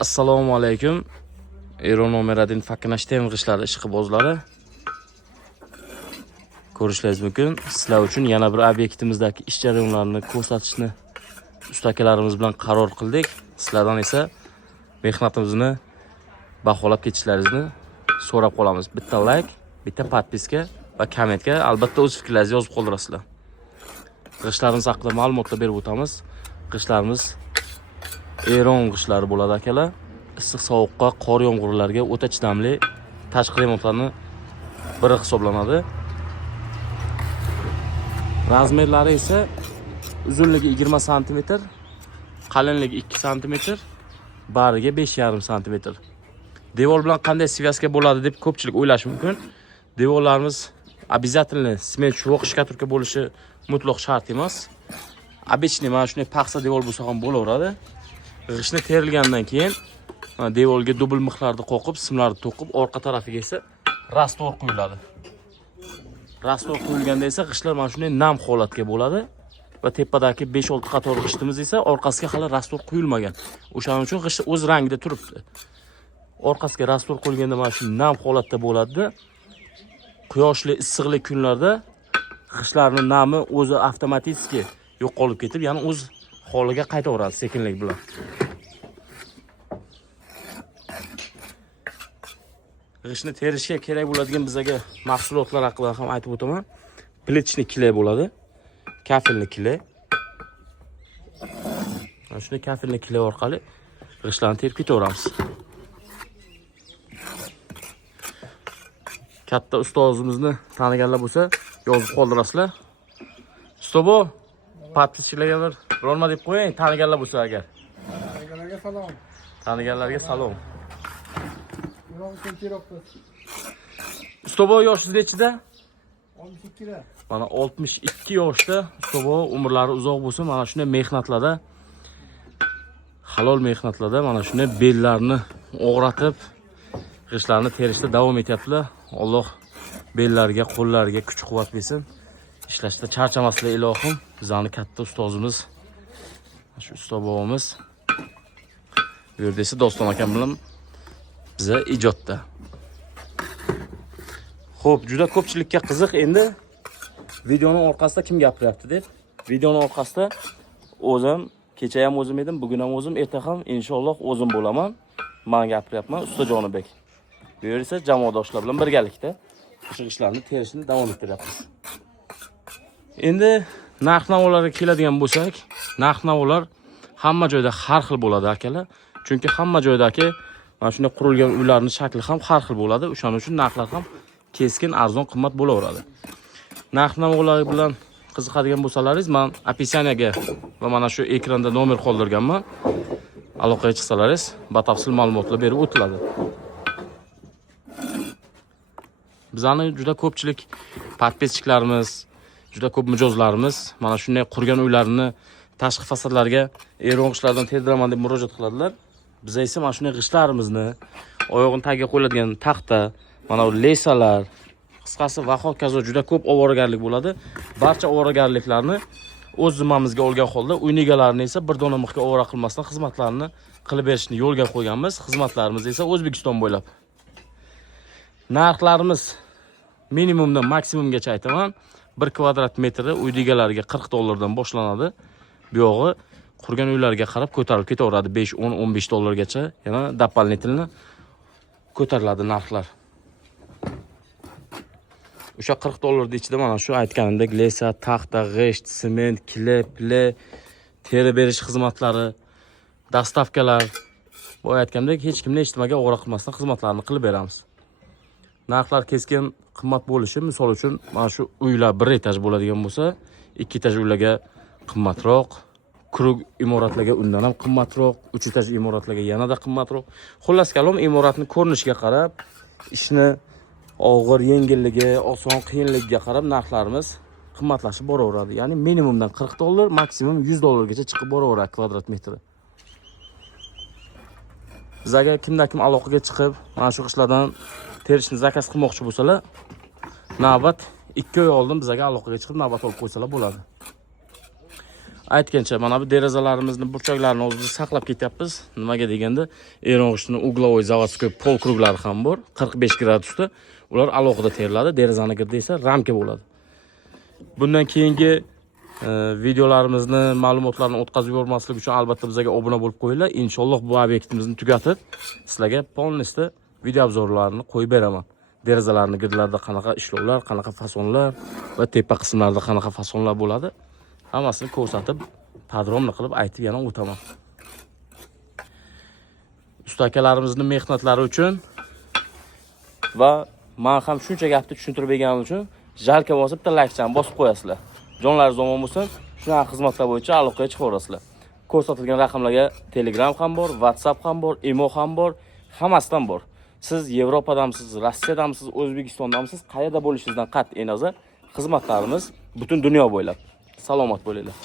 Assalomu alaykum. Eron nomer 1 Fakkinashtem g'ishlari ishqibozlari. Ko'rishingiz mumkin. Sizlar uchun yana bir obyektimizdagi ish jarayonlarini ko'rsatishni ustakalarimiz bilan qaror qildik. Sizlardan esa mehnatimizni baholab ketishlaringizni so'rab qolamiz. Bitta like, bitta podpiska va kommentga albatta o'z fikrlaringizni yozib qoldirasizlar. G'ishlarimiz haqida ma'lumotlar berib o'tamiz. G'ishlarimiz Eron g'ishlari bo'ladi akalar. Issiq sovuqqa, qor yomg'irlarga o'ta chidamli tashqi remontlarni biri hisoblanadi. Razmerlari esa uzunligi 20 cm, qalinligi 2 cm, bariga 5,5 cm. Devor bilan qanday svyazka bo'ladi deb ko'pchilik o'ylashi mumkin. Devorlarimiz обязательно sement shuvoq shkaturka bo'lishi mutlaq shart emas. Обычный mana shunday paxsa devor bo'lsa ham bo'laveradi. G'ishni terilgandan keyin devorga dubl mixlarni qo'qib, simlarni to'qib, orqa tarafiga esa rastor quyiladi. Rastor quyilganda esa g'ishlar mana shunday nam holatga bo'ladi va tepadagi 5-6 qator g'ishtimiz esa orqasiga hali rastor quyilmagan. O'shaning uchun g'isht o'z rangida turibdi. Orqasiga rastor qo'yilganda mana shu nam holatda bo'ladi. Quyoshli, issiqli kunlarda g'ishtlarning nami o'zi avtomatik yo'qolib ketib, ya'ni o'z holiga qaytaveradi sekinlik bilan. G'ishtni terishga kerak bo'ladigan bizga mahsulotlar haqida ham aytib o'taman. Plechni kile bo'ladi. Kafilni kile. Mana shunday kafilni kile orqali g'ishtlarni terib ketaveramiz. Katta ustozimizni taniganlar bo'lsa, yozib qoldirasizlar. Ustobo, podpischilarga bir rolma deb qo'ying, taniganlar bo'lsa agar. Taniganlarga salom. Taniganlarga salom. Ustobo yoshingiz nechida? 62 da. Mana 62 yoshda ustobo, umrlari uzoq bo'lsin. Mana shunday mehnatlarda, halol mehnatlarda mana shunday bellarni o'g'ratib, g'ishtlarni terishda davom etyaptilar. Alloh bellariga, qo'llariga kuch-quvvat bersin. Ishlashda charchamaslar ilohim. Bizning katta ustozimiz, shu ustobomiz. Bu yerda esa Doston akam bilan biza ijodda. Xo'p, juda ko'pchilikka qiziq endi videoning orqasida kim gapiryapti deb. Videoning orqasida o'zim, kecha ham o'zim edim, bugun ham o'zim, erta ham inshaalloh o'zim bo'laman. Men gapiryapman, usta Jonibek. Bu yer esa jamoadoshlar bilan birgalikda ishlarni terishni davom ettiryapmiz. Endi narx-navolarga keladigan bo'lsak, narx-navolar hamma joyda har xil bo'ladi akalar. Chunki hamma joydagi mana shunday qurilgan uylarning shakli ham har xil bo'ladi. O'shaning uchun narxlar ham keskin, arzon, qimmat bo'laveradi. Narx-navolar bilan qiziqadigan bo'lsalaringiz, men описаниyaga va mana shu ekranda nomer qoldirganman. Aloqaga chiqsalaringiz, batafsil ma'lumotlar berib o'tiladi. Bizning juda ko'pchilik podpischilarimiz, juda ko'p mijozlarimiz mana shunday qurgan uylarini tashqi fasadlarga Eron g'ishlaridan terdiraman deb murojaat qiladilar. Biz esa mana shunday g'ishtlarimizni oyog'ini tagiga qo'yiladigan taxta, mana bu lesalar, qisqasi va hokazo juda ko'p ovoragarlik bo'ladi. Barcha ovoragarliklarni o'z zimmamizga olgan holda uy egalarini esa bir dona mixga ovora qilmasdan xizmatlarini qilib berishni yo'lga qo'yganmiz. Xizmatlarimiz esa O'zbekiston bo'ylab. Narxlarimiz minimumdan maksimumgacha aytaman. 1 kvadrat metri uy egalariga $40 boshlanadi. Bu yog'i qurgan uylarga qarab ko'tarilib ketaveradi. 5, 10, 15 dollargacha yana дополнительно ko'tariladi narxlar. O'sha $40 ichida mana shu aytganimdek lesa, taxta, g'isht, sement, kile, teri berish xizmatlari, dastavkalar, bu aytgandek hech kimni eshitmagan ovora qilmasdan xizmatlarni qilib beramiz. Narxlar keskin qimmat bo'lishi, misol uchun mana shu uylar 1 etaj bo'ladigan bo'lsa, 2 etaj uylarga qimmatroq, quruq imoratlarga undan ham qimmatroq, 3 etaj imoratlarga yanada qimmatroq. Xullas kalom, imoratning ko'rinishiga qarab, ishni og'ir, yengilligi, oson, qiyinligiga qarab narxlarimiz qimmatlashib boraveradi. Ya'ni minimumdan $40, maksimum $100 gacha chiqib boraveradi kvadrat metri. Bizga kimda-kim aloqaga chiqib, mana shu g'ishtlardan terishni zakaz qilmoqchi bo'lsalar, navbat 2 oy oldin bizga aloqaga chiqib navbat olib qo'ysalar bo'ladi. Aytgancha mana bu derazalarimizni burchaklarini o'zimiz saqlab ketyapmiz. Nimaga deganda, erong'ishni uglovoy zavodskoy pol kruglari ham bor, 45 gradusda. Ular alohida teriladi, derazani girdi esa ramka bo'ladi. Bundan keyingi videolarimizni, ma'lumotlarni o'tkazib yubormaslik uchun albatta bizga obuna bo'lib qo'yinglar. Inshaalloh bu obyektimizni tugatib, sizlarga polностью video obzorlarini qo'yib beraman. Derazalarning girdilarida qanaqa ishlovlar, qanaqa fasonlar va tepa qismlarida qanaqa fasonlar bo'ladi, hammasini ko'rsatib, podrobno qilib aytib yana o'taman. Usta akalarimizning mehnatlari uchun va men ham shuncha gapni tushuntirib berganim uchun jalka bosib, bitta like-chani bosib qo'yasizlar. Jonlaringiz omon bo'lsin. Shunaqa xizmatlar bo'yicha aloqaga chiqaverasizlar. Ko'rsatilgan raqamlarga Telegram ham bor, WhatsApp ham bor, imo ham bor, hammasidan bor. Siz Yevropadamisiz, Rossiyadamisiz, O'zbekistondamisiz, qayerda bo'lishingizdan qat'iy nazar xizmatlarimiz butun dunyo bo'ylab. Salomat bo'linglar.